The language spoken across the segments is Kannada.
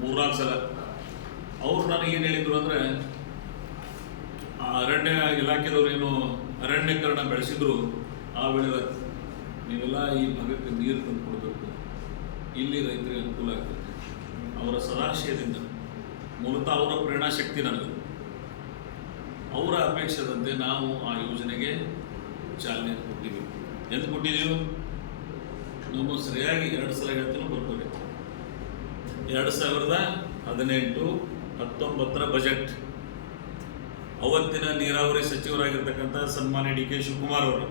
3-4 ಸಲ. ಅವರು ನನಗೇನು ಹೇಳಿದರು ಅಂದರೆ, ಅರಣ್ಯ ಇಲಾಖೆದವ್ರು ಏನು ಅರಣ್ಯೀಕರಣ ಬೆಳೆಸಿದ್ರು, ಆ ವೇಳೆ ನೀವೆಲ್ಲ ಈ ಭಾಗಕ್ಕೆ ನೀರು ತಂದು ಕೊಡಬೇಕು, ಇಲ್ಲಿ ರೈತರಿಗೆ ಅನುಕೂಲ ಆಗ್ತದೆ. ಅವರ ಸದಾಶಯದಿಂದ, ಮೂಲತಃ ಅವರ ಪ್ರೇರಣಾ ಶಕ್ತಿ ನನಗೆ, ಅವರ ಅಪೇಕ್ಷೆದಂತೆ ನಾವು ಆ ಯೋಜನೆಗೆ ಚಾಲನೆ ಕೊಟ್ಟಿದ್ದೀವಿ. ಎಂದು ಕೊಟ್ಟಿದ್ದೀವಿ? ನಮ್ಮ ಸರಿಯಾಗಿ 2 ಸಲ ಹೇಳ್ತೀನಿ, ಬರ್ಕೋಬೇಕು. 2018-19 ಬಜೆಟ್ ಅವತ್ತಿನ ನೀರಾವರಿ ಸಚಿವರಾಗಿರ್ತಕ್ಕಂಥ ಸನ್ಮಾನ್ಯ ಡಿ ಕೆ ಶಿವಕುಮಾರ್ ಅವರು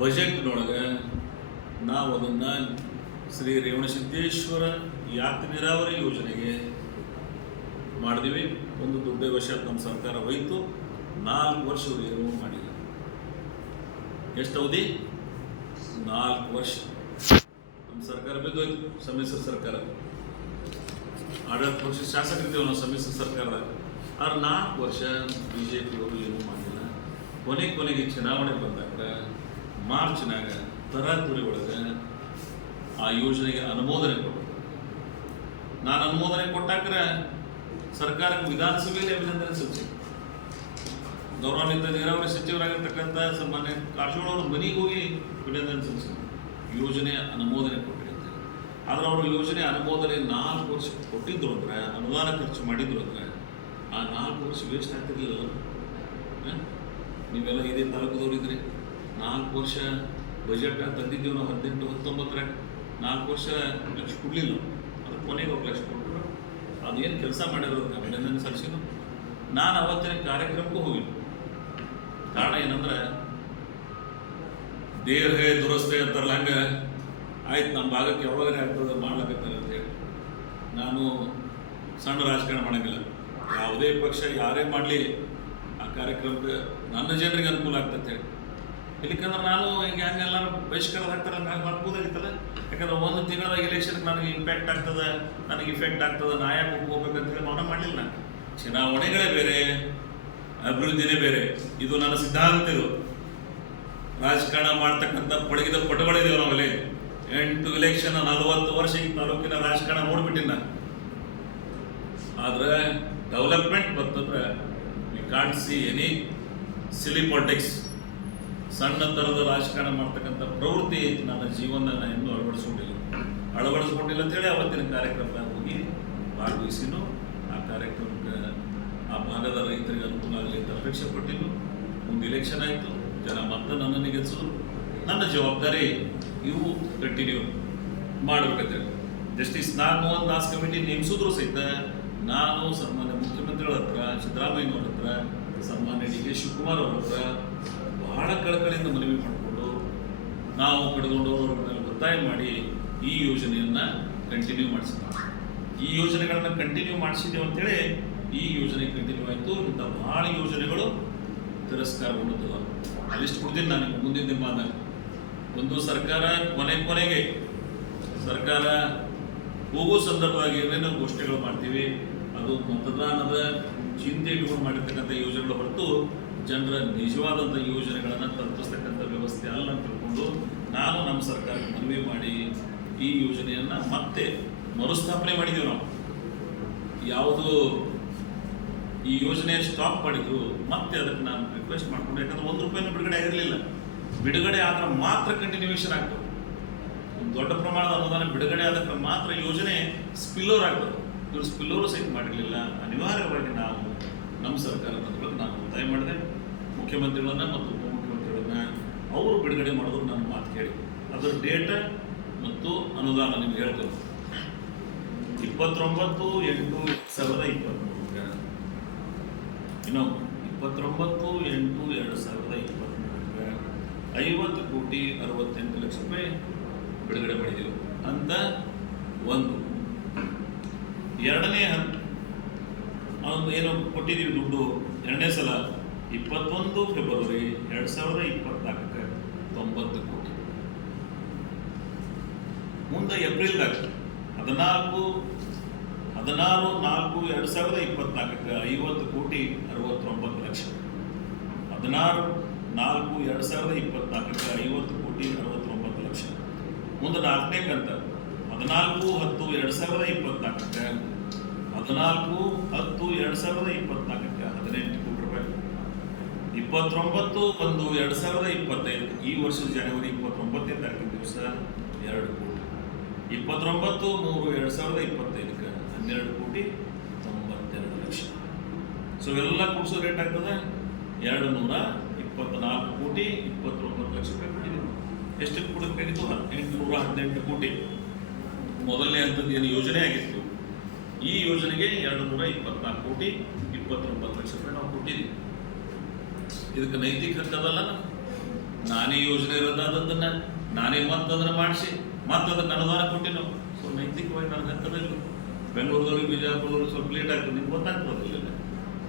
ಬಜೆಟ್ನೊಳಗೆ ನಾವು ಅದನ್ನು ಶ್ರೀ ರೇವಣಸಿದ್ದೇಶ್ವರ ಯಾತ್ರೆ ನೀರಾವರಿ ಯೋಜನೆಗೆ ಮಾಡಿದ್ವಿ. ಒಂದು ದುರ್ದೈವಶಾತ್ ನಮ್ಮ ಸರ್ಕಾರ ಹೋಯಿತು, 4 ವರ್ಷ ಏನೂ ಮಾಡಿಲ್ಲ. ಎಷ್ಟು ಅವಧಿ? 4 ವರ್ಷ ನಮ್ಮ ಸರ್ಕಾರ ಬಿದ್ದೋಯ್ತು. ಸಮ್ಮಿಶ್ರ ಸರ್ಕಾರ, ಆಡಳಿತ ಪಕ್ಷ ಶಾಸಕರಿದ್ದೇವೆ ನಾವು ಸಮ್ಮಿಶ್ರ ಸರ್ಕಾರದಾಗ. ಆದ್ರೆ 4 ವರ್ಷ ಬಿ ಜೆ ಪಿಯವರು ಏನೂ ಮಾಡಿಲ್ಲ. ಕೊನೆಗೆ ಚುನಾವಣೆ ಬಂದಾಗ ಮಾರ್ಚ್ನಾಗ ತರಾತುರಿ ಒಳಗೆ ಆ ಯೋಜನೆಗೆ ಅನುಮೋದನೆ ಕೊಟ್ಟರು. ನಾನು ಅನುಮೋದನೆ ಕೊಟ್ಟಾಕ್ರೆ ಸರ್ಕಾರಕ್ಕೆ ವಿಧಾನಸಭೆಯಲ್ಲಿ ಅಭಿನಂದನೆ ಸಲ್ಲಿಸಿ, ಗೌರವಾನ್ವಿತ ನೀರಾವರಿ ಸಚಿವರಾಗಿರ್ತಕ್ಕಂಥ ಸನ್ಮಾನ್ಯ ಕಾರಜೋಳ ಅವ್ರ ಮನೆಗೆ ಹೋಗಿ ಅಭಿನಂದನೆ ಸಲ್ಲಿಸಿದ್ರು. ಯೋಜನೆ ಅನುಮೋದನೆ ಕೊಟ್ಟಿರುತ್ತೆ. ಆದರೆ ಅವರು ಯೋಜನೆ ಅನುಮೋದನೆ 4 ವರ್ಷ ಕೊಟ್ಟಿದ್ರು ಅಂದ್ರೆ, ಅನುದಾನ ಖರ್ಚು ಮಾಡಿದ್ರು ಅಂದ್ರೆ, ಆ 4 ವರ್ಷ ವೇಸ್ಟ್ ಆಗ್ತಿರ್ಲಿಲ್ಲ. ನೀವೆಲ್ಲ ಇದೇ ತಾಲೂಕದವ್ರು ಇದ್ರಿ. 4 ವರ್ಷ ಬಜೆಟ್ ತಂದಿದ್ದೀವಿ ನಾವು 18-19 4 ವರ್ಷ ಲಕ್ಷ ಕೊಡಲಿಲ್ಲ. ಅದು ಕೊನೆಗೆ 1 ಲಕ್ಷ ಕೊಟ್ಟರು. ಅದೇನು ಕೆಲಸ ಮಾಡಿರೋದು ಅಭಿನಂದನೆ ಸಲ್ಲಿಸಿದ್ರು. ನಾನು ಅವತ್ತಿನ ಕಾರ್ಯಕ್ರಮಕ್ಕೂ ಹೋಗಿಲ್ಲ. ಕಾರಣ ಏನಂದ್ರೆ, ದೇವ್ರ ಹೇ ದುರಸ್ತೆ ಅಂತಾರಲ್ಲ, ಹಂಗೆ ಆಯ್ತು ನಮ್ಮ ಭಾಗಕ್ಕೆ ಯಾವಾಗಲೇ ಆಗ್ತದೆ ಮಾಡ್ಲಕತ್ತಾರೆ ಅಂತೇಳಿ. ನಾನು ಸಣ್ಣ ರಾಜಕಾರಣ ಮಾಡೋಂಗಿಲ್ಲ. ಯಾವುದೇ ಪಕ್ಷ ಯಾರೇ ಮಾಡಲಿ ಆ ಕಾರ್ಯಕ್ರಮಕ್ಕೆ ನನ್ನ ಜನರಿಗೆ ಅನುಕೂಲ ಆಗ್ತದೆ ಹೇಳಿ. ಇಲ್ಲಿಕಂದ್ರೆ ನಾನು ಈಗ ಹಂಗೆಲ್ಲರೂ ಬಹಿಷ್ಕಾರ ಹಾಕ್ತಾರೆ, ಹಂಗೆ ಮಾಡ್ಬೋದಾಗಿತ್ತಲ್ಲ. ಯಾಕಂದ್ರೆ 1 ತಿಂಗಳ ಎಲೆಕ್ಷನ್ಗೆ ನನಗೆ ಇಂಪ್ಯಾಕ್ಟ್ ಆಗ್ತದೆ, ನನಗೆ ಇಫೆಕ್ಟ್ ಆಗ್ತದೆ, ನಾ ಯಾಕೆ ಹೋಗ್ಬೇಕಂತೇಳಿ ಮೌನ ಮಾಡಲಿಲ್ಲ. ನಾನು ಚುನಾವಣೆಗಳೇ ಬೇರೆ, ಅಭಿವೃದ್ಧಿನೇ ಬೇರೆ. ಇದು ನನ್ನ ಸಿದ್ಧಾಂತ. ಇದು ರಾಜಕಾರಣ ಮಾಡ್ತಕ್ಕಂಥ ಪಳಗಿದ ಪಟುಗಳಿದ್ದೇವೆ ನಾವಲ್ಲಿ. 8 ಇಲೆಕ್ಷನ್ 40 ವರ್ಷ ಈ ತಾಲೂಕಿನ ರಾಜಕಾರಣ ನೋಡ್ಬಿಟ್ಟಿನಿ ನಾನು. ಆದರೆ ಡೆವಲಪ್ಮೆಂಟ್ ಬಂತಂದ್ರೆ we can't see any silly politics. ಸಣ್ಣ ಥರದ ರಾಜಕಾರಣ ಮಾಡ್ತಕ್ಕಂಥ ಪ್ರವೃತ್ತಿ ನನ್ನ ಜೀವನ ನಾನು ಇನ್ನೂ ಅಳವಡಿಸ್ಕೊಂಡಿಲ್ಲ ಅಂತೇಳಿ ಅವತ್ತಿನ ಕಾರ್ಯಕ್ರಮದಾಗ ಹೋಗಿ ಭಾಗವಹಿಸಿನು. ಆ ಕಾರ್ಯಕ್ರಮಕ್ಕೆ ಆ ಭಾಗದ ರೈತರಿಗೆ ಅನುಕೂಲ ಆಗಲಿ ಅಂತ ಅಪೇಕ್ಷೆ ಪಟ್ಟಿದ್ದು. ಮುಂದೆ ಇಲೆಕ್ಷನ್ ಆಯಿತು, ಜನ ಮತ್ತೆ ನನ್ನನ್ನು ಗೆಲ್ಲಿಸಿದ್ರು. ನನ್ನ ಜವಾಬ್ದಾರಿ ಇವು ಕಂಟಿನ್ಯೂ ಮಾಡಬೇಕಂತೇಳಿ ಜಸ್ಟಿಸ್ ನಾಗಮೋಹನ್ ದಾಸ್ ಕಮಿಟಿ ನೇಮಿಸಿದ್ರು ಸಹಿತ ನಾನು ಸನ್ಮಾನ್ಯ ಮುಖ್ಯಮಂತ್ರಿಗಳ ಹತ್ರ, ಸಿದ್ದರಾಮಯ್ಯನವ್ರ ಹತ್ರ, ಸನ್ಮಾನ್ಯ ಡಿ ಕೆ ಶಿವಕುಮಾರ್ ಅವ್ರ ಹತ್ರ ಬಹಳ ಕಳಕಳಿಯಿಂದ ಮನವಿ ಮಾಡಿಕೊಂಡು ನಾವು ಕಳೆದುಕೊಂಡವ್ರ ಮೇಲೆ ಒತ್ತಾಯ ಮಾಡಿ ಈ ಯೋಜನೆಯನ್ನು ಕಂಟಿನ್ಯೂ ಮಾಡಿಸಿದ್ವಿ. ಈ ಯೋಜನೆಗಳನ್ನು ಕಂಟಿನ್ಯೂ ಮಾಡಿಸಿದ್ದೇವೆ ಅಂತೇಳಿ ಈ ಯೋಜನೆ ಕಂಟಿನ್ಯೂ ಆಯಿತು. ಇಂಥ ಭಾಳ ಯೋಜನೆಗಳು ತಿರಸ್ಕಾರಗೊಂಡದ್ದು. ಅಲ್ಲಿಷ್ಟು ಕೊಡ್ತೀನಿ ನಾನು ಮುಂದಿನ ದಿನಮಾನ. ಒಂದು ಸರ್ಕಾರ ಕೊನೆಗೆ ಸರ್ಕಾರ ಹೋಗೋ ಸಂದರ್ಭವಾಗಿ ಏನೇನೋ ಘೋಷಣೆಗಳು ಮಾಡ್ತೀವಿ, ಅದು ಮತದಾನದ ಚಿಂತೆ ಇಟ್ಕೊಂಡು ಮಾಡಿರ್ತಕ್ಕಂಥ ಯೋಜನೆಗಳು ಹೊರತು ಜನರ ನಿಜವಾದಂಥ ಯೋಜನೆಗಳನ್ನು ತಲುಪಿಸ್ತಕ್ಕಂಥ ವ್ಯವಸ್ಥೆ ಅಲ್ಲ ಅಂತ ತಿಳ್ಕೊಂಡು ನಾನು ನಮ್ಮ ಸರ್ಕಾರಕ್ಕೆ ಮನವಿ ಮಾಡಿ ಈ ಯೋಜನೆಯನ್ನು ಮತ್ತೆ ಮರುಸ್ಥಾಪನೆ ಮಾಡಿದ್ದೀವಿ. ನಾವು ಯಾವುದು ಈ ಯೋಜನೆ ಸ್ಟಾಪ್ ಮಾಡಿದ್ರು ಮತ್ತೆ ಅದಕ್ಕೆ ನಾನು ರಿಕ್ವೆಸ್ಟ್ ಮಾಡಿಕೊಂಡು, ಯಾಕಂದ್ರೆ 1 ರೂಪಾಯಿನೂ ಬಿಡುಗಡೆ ಆಗಿರಲಿಲ್ಲ. ಬಿಡುಗಡೆ ಆದ್ರೆ ಮಾತ್ರ ಕಂಟಿನ್ಯೂಷನ್ ಆಗ್ತದೆ. ಒಂದು ದೊಡ್ಡ ಪ್ರಮಾಣದ ಅನುದಾನ ಬಿಡುಗಡೆ ಆದಕ್ಕೆ ಮಾತ್ರ ಯೋಜನೆ ಸ್ಪಿಲ್ಲೋರ್ ಆಗ್ತದೆ. ಇವರು ಸ್ಪಿಲ್ಲೋರು ಸಹಿತ ಮಾಡಿರಲಿಲ್ಲ. ಅನಿವಾರ್ಯವಾಗಿ ನಾವು ನಮ್ಮ ಸರ್ಕಾರದ ನಾನು ಒತ್ತಾಯ ಮಾಡಿದೆ. ಮುಖ್ಯಮಂತ್ರಿಗಳನ್ನ ಮತ್ತು ಉಪಮುಖ್ಯಮಂತ್ರಿಗಳನ್ನ ಅವರು ಬಿಡುಗಡೆ ಮಾಡಿದ್ರು ನನ್ನ ಮಾತು ಕೇಳಿ. ಅದರ ಡೇಟ ಮತ್ತು ಅನುದಾನ ನಿಮ್ಗೆ ಹೇಳ್ತೇವೆ. 29/8/2023 ಇನ್ನು 29/8/2023 50,68,00,000 ರೂಪಾಯಿ ಬಿಡುಗಡೆ ಮಾಡಿದೆವು ಅಂತ ಒಂದು. ಎರಡನೇ ಅದೊಂದು ಏನು ಕೊಟ್ಟಿದ್ದೀವಿ ದುಡ್ಡು, 2ನೇ ಸಲ 21 ಫೆಬ್ರವರಿ 2024 90 ಕೋಟಿ. ಮುಂದೆ ಏಪ್ರಿಲ್ದಾಗ 16/4/2024 50 ಕೋಟಿ 69 ಲಕ್ಷ. 16/4/2024 50 ಕೋಟಿ 69 ಲಕ್ಷ. ಮುಂದೆ 4ನೇ ಕಂತ 14/10/2024 14/10/2024 18 ಕೋಟಿ ರೂಪಾಯಿ. 29/1/2025 ಈ ವರ್ಷದ ಜನವರಿ 29ನೇ ತಾರೀಕಿನ ದಿವಸ 2 ಕೋಟಿ. 29/3/2025 12 ಕೋಟಿ 92 ಲಕ್ಷ. ಸೊ ಎಲ್ಲ ಕೂಡಿಸೋ ರೇಟ್ ಆಗ್ತದೆ 224 ಕೋಟಿ 29 ಲಕ್ಷ ರೂಪಾಯಿ ಕೊಟ್ಟಿದ್ದೀವಿ. ಎಷ್ಟಕ್ಕೆ ಕೊಡಬೇಕಾಗಿತ್ತು? 818 ಕೋಟಿ. ಮೊದಲನೇ ಹಂತದ ಏನು ಯೋಜನೆ ಆಗಿತ್ತು, ಈ ಯೋಜನೆಗೆ 224 ಕೋಟಿ 29 ಲಕ್ಷ ರೂಪಾಯಿ ನಾವು ಕೊಟ್ಟಿದ್ದೀವಿ. ಇದಕ್ಕೆ ನೈತಿಕ ಹಕ್ಕದಲ್ಲ. ನಾನೇ ಯೋಜನೆ ಇರೋದಾದದ್ದನ್ನು ನಾನೇ ಮತ್ತದನ್ನು ಮಾಡಿಸಿ ಮತ್ತದನ್ನು ಅನುದಾನ ಕೊಟ್ಟು ನಾವು. ಸೊ ನೈತಿಕವಾಗಿ ನನಗೆ ಹಕ್ಕದಿಲ್ಲ. ಬೆಂಗಳೂರದವ್ರಿಗೆ ಬಿಜಾಪುರದವ್ರಿಗೆ ಸ್ವಲ್ಪ ಲೇಟ್ ಆಗ್ತದೆ, ನಿಮ್ಗೆ ಗೊತ್ತಾಗ್ತದಿಲ್ಲ.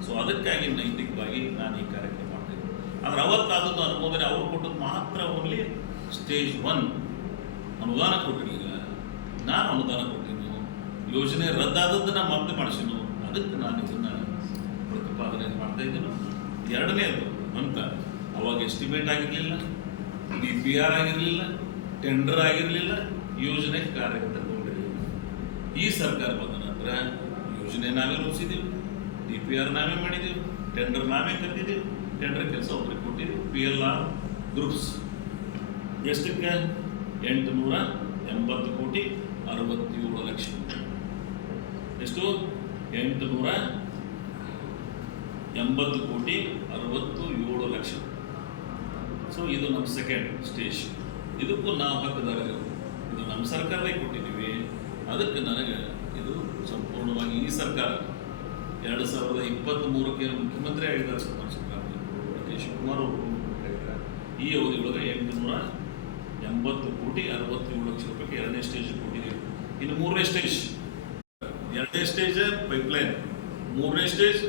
ಸೊ ಅದಕ್ಕಾಗಿ ನೈತಿಕವಾಗಿ ನಾನು ಈ ಕಾರ್ಯಕ್ರಮ ಮಾಡ್ತೀನಿ. ಆದರೆ ಅವತ್ತಾದದ್ದು ಅನುಮೋದನೆ ಅವರು ಕೊಟ್ಟದ್ದು ಮಾತ್ರ ಓನ್ಲಿ ಸ್ಟೇಜ್ 1 ಅನುದಾನ ಕೊಟ್ಟಿರಲಿಲ್ಲ. ನಾನು ಅನುದಾನ ಕೊಟ್ಟಿದ್ದು ಯೋಜನೆ ರದ್ದಾದದ್ದನ್ನು ಮತ್ತೆ ಮಾಡಿಸಿದ್ದು. ಅದಕ್ಕೆ ನಾನು ಇದನ್ನು ಪ್ರತಿಪಾದನೆ ಮಾಡ್ತಾ ಇದ್ದೇನೆ. ಎರಡನೇದು ಅಂತ ಅವಾಗ ಎಸ್ಟಿಮೇಟ್ ಆಗಿರಲಿಲ್ಲ, DPR ಆಗಿರಲಿಲ್ಲ, ಟೆಂಡರ್ ಆಗಿರಲಿಲ್ಲ, ಯೋಜನೆ ಕಾರ್ಯಗತಗೊಂಡಿರಲಿಲ್ಲ. ಈ ಸರ್ಕಾರ ಬಂದ ನಂತರ ಯೋಜನೆ ನಾವೇ ರೂಪಿಸಿದ್ದೀವಿ, DPR ನಾವೇ ಮಾಡಿದ್ದೀವಿ, ಟೆಂಡರ್ ನಾವೇ ಕರೆದಿದ್ದೀವಿ, ಟೆಂಡರ್ ಕೆಲಸ ಒಬ್ಬರಿಗೆ ಕೊಟ್ಟಿದ್ದೀವಿ. PLR ಗ್ರೂಪ್ಸ್ ಎಷ್ಟಕ್ಕೆ? 880 ಕೋಟಿ 67 ಲಕ್ಷ. ಎಷ್ಟು? 880 ಕೋಟಿ 67 ಲಕ್ಷ. ಸೊ ಇದು ನಮ್ಮ ಸೆಕೆಂಡ್ ಸ್ಟೇಜ್. ಇದಕ್ಕೂ ನಾವು ಹಕ್ಕದಾರರು. ಇದು ನಮ್ಮ ಸರ್ಕಾರದೇ ಕೊಟ್ಟಿದ್ದೀವಿ. ಅದಕ್ಕೆ ನನಗೆ ಇದು ಸಂಪೂರ್ಣವಾಗಿ ಈ ಸರ್ಕಾರ 2023ಕ್ಕೆ ಮುಖ್ಯಮಂತ್ರಿ ಆಗಿದ್ದಾರೆ ಸರ್ಕಾರ ಡಿ ಶಿವಕುಮಾರ್ ಅವರು. ಈ ಅವಧಿಯೊಳಗೆ 880 ಕೋಟಿ 67 ಲಕ್ಷ ರೂಪಾಯಿಗೆ ಎರಡನೇ ಸ್ಟೇಜ್ ಕೊಟ್ಟಿದ್ದೀವಿ. ಇನ್ನು ಮೂರನೇ ಸ್ಟೇಜ್, ಎರಡನೇ ಸ್ಟೇಜ್ ಪೈಪ್ಲೈನ್, ಮೂರನೇ ಸ್ಟೇಜ್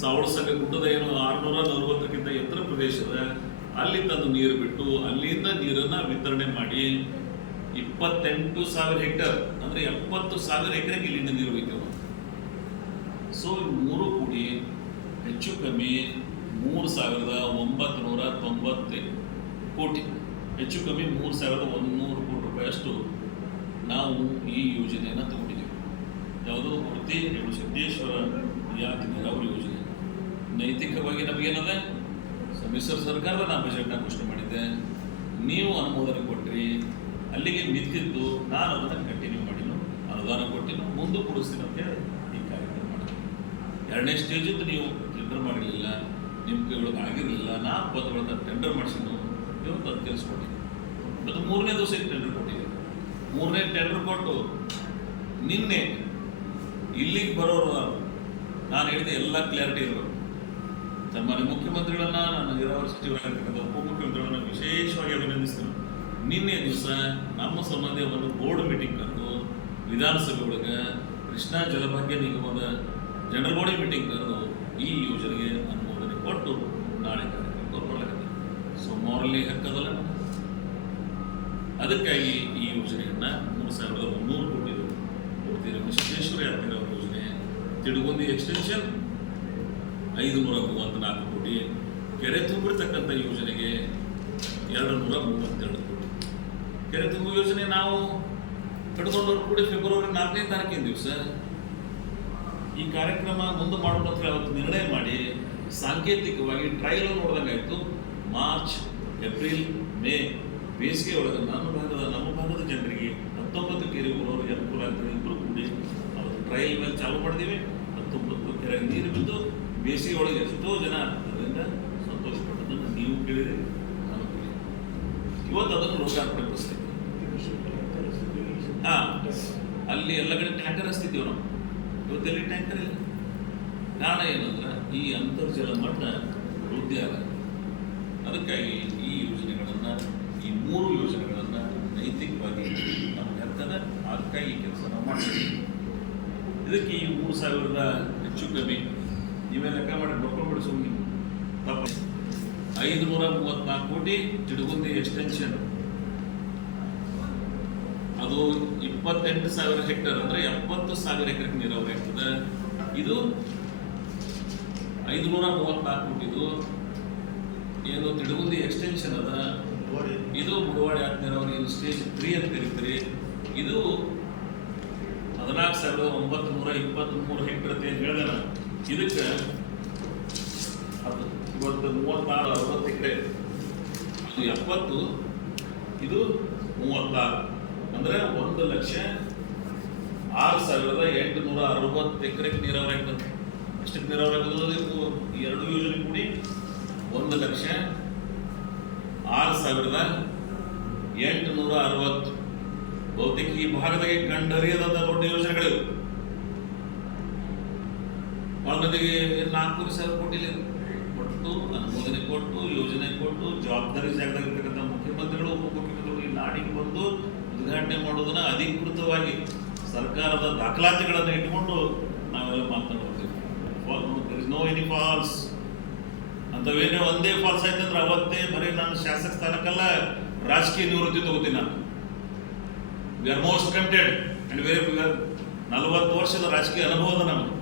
ಸಾವಳಸಂಗ ಗುಡ್ಡದ ಏನು 640ಕ್ಕಿಂತ ಎತ್ತರ ಪ್ರದೇಶದ ಅಲ್ಲಿ ತಂದು ನೀರು ಬಿಟ್ಟು ಅಲ್ಲಿಂದ ನೀರನ್ನು ವಿತರಣೆ ಮಾಡಿ 28,000 ಹೆಕ್ಟರ್ ಅಂದರೆ 70,000 ಎಕರೆಗೆ ಇಲ್ಲಿಂದ ನೀರು ಒಯ್ತೇವೆ. ಸೊ ಮೂರು ಕೂಡಿ ಹೆಚ್ಚು ಕಮ್ಮಿ 3,990 ಕೋಟಿ, ಹೆಚ್ಚು ಕಮ್ಮಿ 3,100 ಕೋಟಿ ರೂಪಾಯಿಯಷ್ಟು ನಾವು ಈ ಯೋಜನೆಯನ್ನು ತಗೊಂಡಿದ್ದೀವಿ. ಯಾವುದೋ ಮೂರ್ತಿ ರೇಣುಸಿದ್ದೇಶ್ವರ ಯಾತಿ ನೀರಾವರಿ ಯೋಜನೆ. ನೈತಿಕವಾಗಿ ನಮಗೇನದ ಸಮ್ಮಿಶ್ರ ಸರ್ಕಾರದ ನಾನು ಬಜೆಟ್ನ ಘೋಷಣೆ ಮಾಡಿದ್ದೆ, ನೀವು ಅನುಮೋದನೆ ಕೊಟ್ಟರಿ, ಅಲ್ಲಿಗೆ ಮಿಕ್ಕಿದ್ದು ನಾನು ಅದನ್ನು ಕಂಟಿನ್ಯೂ ಮಾಡಿನು, ಅನುದಾನ ಕೊಟ್ಟಿನು, ಮುಂದೆ ಕೊಡಿಸ್ತೀನಿ ಅಂತೇಳಿ ಈ ಕಾರ್ಯಕ್ರಮ ಮಾಡಿದ್ವಿ. ಎರಡನೇ ಸ್ಟೇಜಿದ್ದು ನೀವು ಟೆಂಡರ್ ಮಾಡಿರಲಿಲ್ಲ, ನಿಮ್ಮ ಕೈಯೊಳಗೆ ಆಗಿರಲಿಲ್ಲ, ನಾನು ಪದಗಳನ್ನ ಟೆಂಡರ್ ಮಾಡಿಸಿದ್ದು ಇವತ್ತು ಅದು ತಿಳಿಸ್ಕೊಟ್ಟಿದ್ದೆ. ಮತ್ತು ಮೂರನೇ ದಿವಸ ಟೆಂಡರ್ ಕೊಟ್ಟಿದ್ದೆ. ಮೂರನೇ ಟೆಂಡರ್ ಕೊಟ್ಟು ನಿನ್ನೆ ಇಲ್ಲಿಗೆ ಬರೋರು ನಾನು ಹೇಳಿದೆ ಎಲ್ಲ ಕ್ಲಾರಿಟಿ ಇರೋರು. ಸನ್ಮಾನ್ಯ ಮುಖ್ಯಮಂತ್ರಿಗಳನ್ನ, ನನ್ನ ನೀರಾವರಿ ಸಚಿವರಾಗಿರ್ತಕ್ಕಂಥ ಉಪಮುಖ್ಯಮಂತ್ರಿಗಳನ್ನ ವಿಶೇಷವಾಗಿ ಅಭಿನಂದಿಸಿದರು. ನಿನ್ನೆ ದಿವಸ ನಮ್ಮ ಸಂಬಂಧ ಒಂದು ಬೋರ್ಡ್ ಮೀಟಿಂಗ್ ಕರೆದು ವಿಧಾನಸಭೆ ಒಳಗೆ ಕೃಷ್ಣಾ ಜಲಭಾಗ್ಯ ನಿಗಮದ ಜನರಲ್ ಬಾಡಿ ಮೀಟಿಂಗ್ ಕರೆದು ಈ ಯೋಜನೆಗೆ ಅನುಮೋದನೆ ಕೊಟ್ಟು ನಾಳೆ ಕಾರ್ಯಕ್ರಮಕ್ಕೆ ಬರಲಾಗಿದೆ. So morally ಹಕ್ಕದಲ್ಲ. ಅದಕ್ಕಾಗಿ ಈ ಯೋಜನೆಯನ್ನು 3,100 ಕೋಟಿ ಪೂರ್ತಿ ರೇಣುಸಿದ್ದೇಶ್ವರ ಯಾತ್ರೆ ಯೋಜನೆ, ತಿಡುಗುಂದಿ ಎಕ್ಸ್ಟೆನ್ಷನ್ 534 ಕೋಟಿ, ಕೆರೆ ತುಂಬಿರ್ತಕ್ಕಂಥ ಯೋಜನೆಗೆ 232 ಕೋಟಿ. ಕೆರೆ ತುಂಬು ಯೋಜನೆ ನಾವು ಕಟ್ಕೊಂಡವ್ರು ಕೂಡ ಫೆಬ್ರವರಿ 4ನೇ ತಾರೀಕಿನ ದಿವಸ ಈ ಕಾರ್ಯಕ್ರಮ ಮುಂದೆ ಮಾಡೋಣ ಅಂತ ಅವತ್ತು ನಿರ್ಣಯ ಮಾಡಿ ಸಾಂಕೇತಿಕವಾಗಿ ಟ್ರಯಲ್ ನೋಡಿದಂಗಾಯಿತು. ಮಾರ್ಚ್, ಏಪ್ರಿಲ್, ಮೇ ಬೇಸಿಗೆ ಒಳಗೆ ನಮ್ಮ ಭಾಗದ ಜನರಿಗೆ 19 ಕೆರೆ ಊರವರಿಗೆ ಅನುಕೂಲ ಆಗ್ತದೆ. ಇಬ್ಬರು ಕೂಡಿ ಅವತ್ತು ಟ್ರಯಲ್ ಮೇಲೆ ಚಾಲೂ ಮಾಡಿದ್ದೀವಿ. 19 ಕೆರೆಗೆ ನೀರು ಬಿದ್ದು ಬೇಸಿಗೆ ಒಳಗೆ ಎಷ್ಟೋ ಜನ ಅದರಿಂದ ಸಂತೋಷಪಟ್ಟದನ್ನು ನೀವು ಕೇಳಿರಿ, ನಾನು ಕೇಳಿ. ಇವತ್ತು ಅದನ್ನು ಲೋಕಾರ್ಪಣೆ ಪಡಿಸ್ತೀವಿ. ಅಲ್ಲಿ ಎಲ್ಲ ಕಡೆ ಟ್ಯಾಂಕರ್ ಹಚ್ತಿದ್ದೀವಿ ನಾವು. ಇವತ್ತೆಲ್ಲಿ ಟ್ಯಾಂಕರ್ ಇಲ್ಲ. ಕಾರಣ ಏನಂದ್ರೆ ಈ ಅಂತರ್ಜಲ ಮಟ್ಟ ವೃದ್ಧಿ ಆಗ. ಅದಕ್ಕಾಗಿ ಈ ಯೋಜನೆಗಳನ್ನು, ಈ 3 ಯೋಜನೆಗಳನ್ನು ನೈತಿಕವಾಗಿ ನಮ್ಗೆ ಹತ್ತದೆ. ಅದಕ್ಕಾಗಿ ಈ ಕೆಲಸ ನಾವು ಮಾಡ್ತೀವಿ. ಇದಕ್ಕೆ ಈ 3,000 ಹೆಚ್ಚು ಕಮ್ಮಿ ನೀವೇ ಲೆಕ್ಕ ಮಾಡಿ ಬರ್ಕೊಂಡ್ಬಿಡಿ. ಸುಮ್ಮನೆ ತಪ್ಪ 534 ಕೋಟಿ ತಿಡುಗುಂದಿ ಎಕ್ಸ್ಟೆನ್ಷನ್, ಅದು 28,000 ಹೆಕ್ಟರ್ ಅಂದರೆ 70,000 ಎಕರೆಗೆ ನೀರಾವರಿ ಆಗ್ತದೆ. ಇದು 534 ಕೋಟಿದು ಏನು ತಿಡುಗುಂದಿ ಎಕ್ಸ್ಟೆನ್ಷನ್ ಅದ, ಇದು ಮುಳವಾಡಿ ಯಾತ್ರೆ ನೀರಾವರಿ ಸ್ಟೇಜ್ 3 ಅಂತ ಕರೀತೀರಿ. ಇದು 14,923 ಹೆಕ್ಟರ್ ಅಂತ ಏನು ಹೇಳಿದೆ ನಾನು. ಇದಕ್ಕೆ ಅದು ಇವತ್ತು 36-60 ಎಕರೆ, ಇದು 70, ಇದು 36, ಅಂದರೆ 1,06,860 ಎಕರೆಗೆ ನೀರಾವರಿ ಆಗ್ತದೆ. ಅಷ್ಟಕ್ಕೆ ನೀರಾವರಿ ಆಗೋದು ಈ ಎರಡು ಯೋಜನೆ ಕೂಡಿ 1,06,860. ಬಹುತೇಕ ಈ ಭಾಗದಾಗೆ ಕಂಡರಿಯದಂಥ ದೊಡ್ಡ ಯೋಜನೆಗಳಿವೆ. ಭಾಳ ಮಂದಿಗೆ 4,000 ಕೋಟಿ ಕೊಟ್ಟು ಅನುಮೋದನೆ ಕೊಟ್ಟು ಯೋಜನೆ ಕೊಟ್ಟು ಜವಾಬ್ದಾರಿ ಜಾಗದಾಗ ಇರ್ತಕ್ಕಂಥ ಮುಖ್ಯಮಂತ್ರಿಗಳು ಉಪಮುಖ್ಯಮಂತ್ರಿಗಳು ಈ ನಾಡಿಗೆ ಬಂದು ಉದ್ಘಾಟನೆ ಮಾಡೋದನ್ನ ಅಧಿಕೃತವಾಗಿ ಸರ್ಕಾರದ ದಾಖಲಾತಿಗಳನ್ನು ಇಟ್ಕೊಂಡು ನಾವೆಲ್ಲ ಮಾತನಾಡ್ತೀವಿ. ನೋ ಎನಿ ಫಾಲ್ಸ್ ಅಂತವೇನೇ ಒಂದೇ ಫಾಲ್ಸ್ ಆಯ್ತಂದ್ರೆ ಅವತ್ತೇ ಬರೀ ನಾನು ಶಾಸಕ ಸ್ಥಾನಕ್ಕಲ್ಲ ರಾಜಕೀಯ ನಿವೃತ್ತಿ ತಗೋತೀನಿ ನಾನು. We are most counted and very 40 ವರ್ಷದ ರಾಜಕೀಯ ಅನುಭವದ ನಮ್ಗೆ.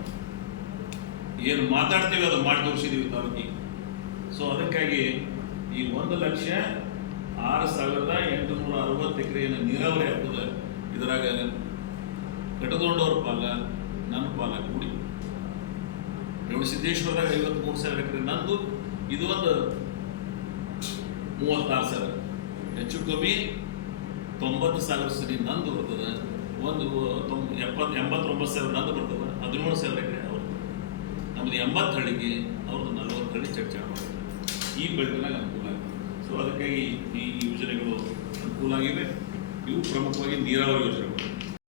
ಏನು ಮಾತಾಡ್ತೀವಿ ಅದು ಮಾಡಿ ತೋರಿಸಿದೀವಿ ತಾಲೂಕಿಗೆ. ಸೊ ಅದಕ್ಕಾಗಿ ಈ 1,06,860 ಎಕರೆ ಏನು ನೀರಾವರಿ ಆಗ್ತದೆ, ಇದರಾಗ ಕಟಗೊಂಡವ್ರ ಪಾಲ ನನ್ನ ಪಾಲ ಕೂಡಿ ರೇವಣಸಿದ್ದೇಶ್ವರದಾಗ 53,000 ಎಕರೆ ನಂದು, ಇದು ಒಂದು 36,000, ಹೆಚ್ಚು ಕಮ್ಮಿ 90,000 ಸರಿ ನಂದು ಬರ್ತದೆ. ಒಂದು 89,000 ನಂದು ಬರ್ತದೆ. 17,000 ಎಕರೆ ಅವ್ರದ್ದು. ನಮ್ಮದು 80 ಹಳ್ಳಿಗೆ, ಅವ್ರದ್ದು 40 ಹಳ್ಳಿ ಚರ್ಚೆ ಮಾಡ್ತಾರೆ. ಈ ಬೆಳಕಿನಾಗ ಅನುಕೂಲ ಆಗಿದೆ. ಸೊ ಅದಕ್ಕಾಗಿ ಈ ಯೋಜನೆಗಳು ಅನುಕೂಲ ಆಗಿವೆ. ಇವು ಪ್ರಮುಖವಾಗಿ ನೀರಾವರಿ ಯೋಜನೆಗಳು.